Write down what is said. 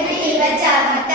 കെട്ടി വെച്ച മട്ട